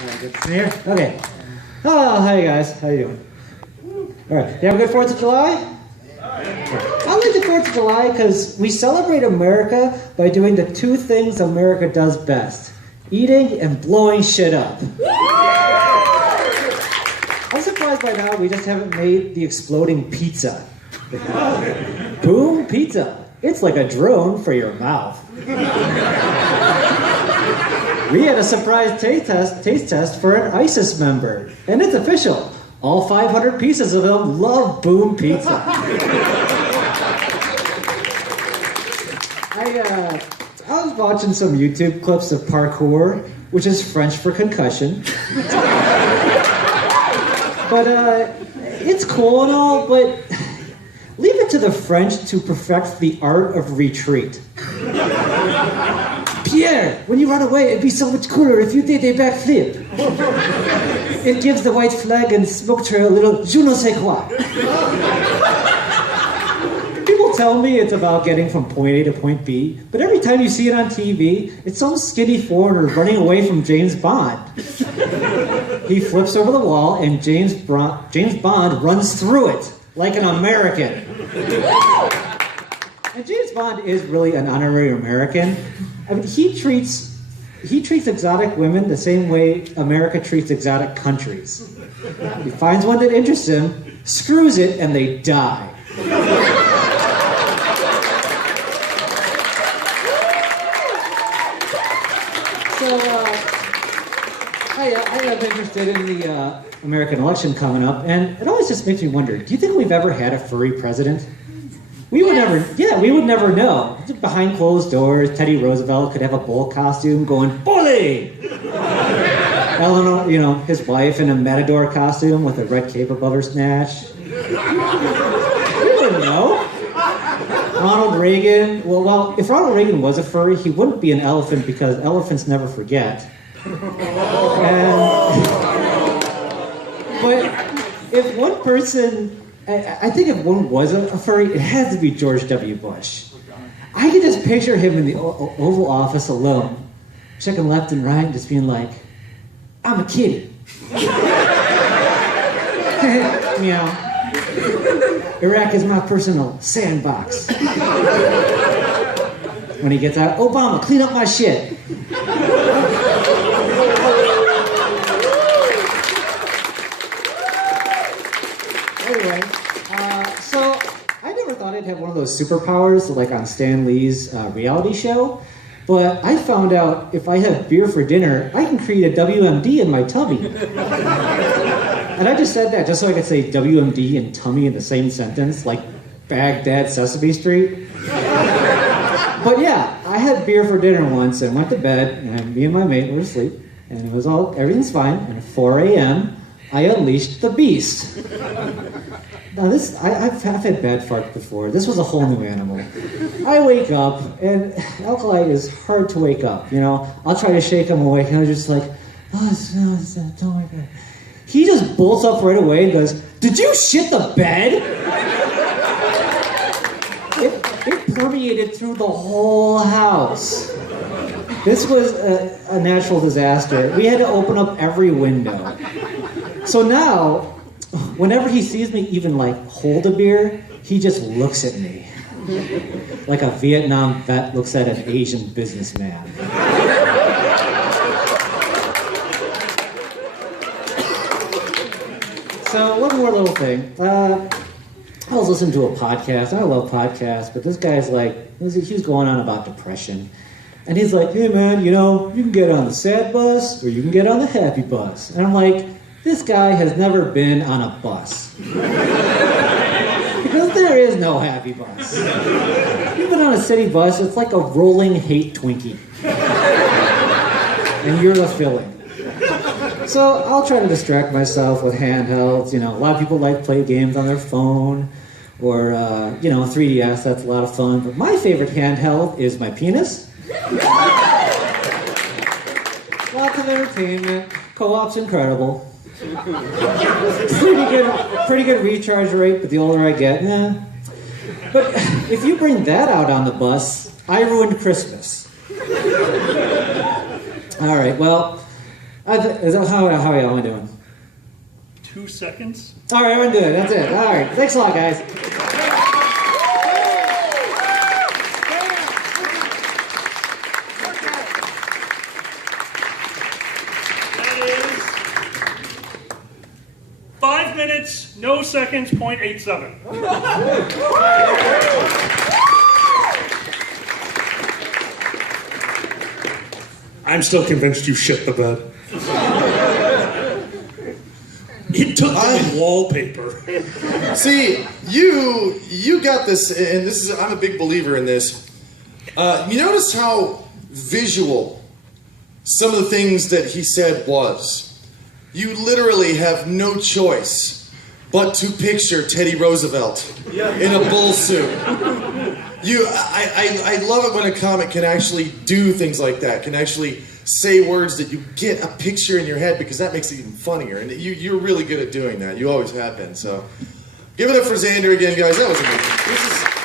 Good to see you. Okay. Oh, hi guys. How you doing? All right. You have a good 4th of July? I like the 4th of July because we celebrate America by doing the 2 things America does best. Eating and blowing shit up. I'm surprised by now we just haven't made the exploding pizza. Boom pizza. It's like a drone for your mouth. We had a surprise taste test for an ISIS member, and it's official. All 500 pieces of them love Boom Pizza. I was watching some YouTube clips of parkour, which is French for concussion. But it's cool and all, but leave it to the French to perfect the art of retreat. Pierre, when you run away, it'd be so much cooler if you did a backflip. It gives the white flag and smoke trail a little je ne sais quoi. People tell me it's about getting from point A to point B, but every time you see it on TV, it's some skinny foreigner running away from James Bond. He flips over the wall and James Bond runs through it like an American. And James Bond is really an honorary American. I mean, he treats exotic women the same way America treats exotic countries. He finds one that interests him, screws it, and they die. So, I am interested in the American election coming up, and it always just makes me wonder, do you think we've ever had a furry president? We would never know. Behind closed doors, Teddy Roosevelt could have a bull costume going, bully! Eleanor, his wife in a matador costume with a red cape above her snatch. We wouldn't know. Ronald Reagan, well, if Ronald Reagan was a furry, he wouldn't be an elephant because elephants never forget. But if one person... I think if one was a furry, it has to be George W. Bush. I can just picture him in the Oval Office alone, checking left and right, just being like, I'm a kitty. Meow. Iraq is my personal sandbox. When he gets out, Obama, clean up my shit. Anyway, so I never thought I'd have one of those superpowers like on Stan Lee's reality show, but I found out if I have beer for dinner, I can create a WMD in my tummy. And I just said that just so I could say WMD and tummy in the same sentence, like Baghdad, Sesame Street. But yeah, I had beer for dinner once and went to bed, and me and my mate were asleep, and everything's fine, and at 4 a.m., I unleashed the beast. Now I've had bad farts before. This was a whole new animal. I wake up, and Alkali is hard to wake up, I'll try to shake him awake, and I'm just like, don't wake up. He just bolts up right away and goes, did you shit the bed? It permeated through the whole house. This was a natural disaster. We had to open up every window. So now, whenever he sees me even hold a beer, he just looks at me. Like a Vietnam vet looks at an Asian businessman. So one more little thing. I was listening to a podcast. I love podcasts, but this guy's he was going on about depression. And he's like, hey man, you can get on the sad bus or you can get on the happy bus. And I'm like, this guy has never been on a bus. Because there is no happy bus. You've been on a city bus, it's like a rolling hate Twinkie. And you're the filling. So I'll try to distract myself with handhelds. A lot of people like to play games on their phone or, 3DS, that's a lot of fun. But my favorite handheld is my penis. Lots of entertainment. Co-op's incredible. Pretty good recharge rate, but the older I get, But if you bring that out on the bus, I ruined Christmas. All right, well, Is that how y'all am doing? 2 seconds. All right, everyone do it. That's it. All right. Thanks a lot, guys. That is 5 minutes, no seconds, 0.87. I'm still convinced you shit the bed. It took me wallpaper. See, you got this, and this is, I'm a big believer in this. You notice how visual some of the things that he said was. You literally have no choice but to picture Teddy Roosevelt in a bull suit. I love it when a comic can actually do things like that, can actually say words that you get a picture in your head, because that makes it even funnier. And you're really good at doing that. You always have been. So give it up for Xander again, guys. That was amazing.